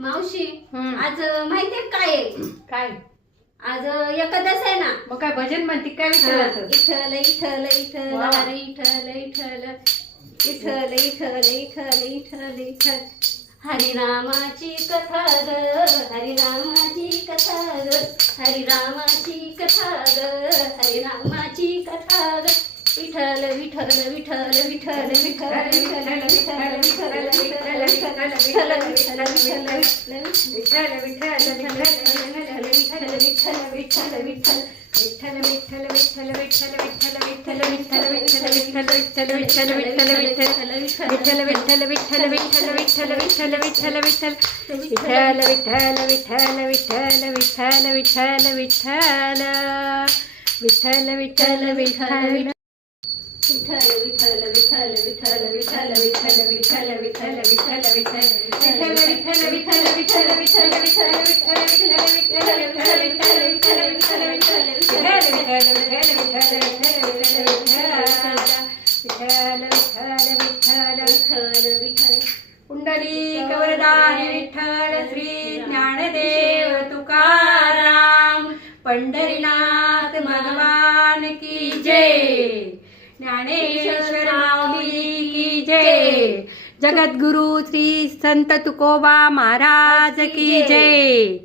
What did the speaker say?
मावशी आज माहितीये काय आहे? काय आज एकादश आहे ना. मग काय भजन म्हणते काय विचारायचं? इठल इठल इठल वा. हरे इठल इठल इठल इठल इठल इठल इठल हरिनामाची कथा ग हरिनामाची कथा ग हरिनामाची कथा ग हरिनामाची कथा ग विठ्ठल विठ्ठल विठ्ठल विठ्ठल विठ्ठल विठ्ठल विठ्ठल विठ्ठल विठ्ठल विठ्ठल विठ्ठल पुंडलिक वरदानी विठ्ठल श्री ज्ञानदेव तुकाराम पंढरीनाथ भगवान की जय ज्ञानेश्वर माऊली की जय जगद्गुरु श्री संत तुकोबा महाराज की जय।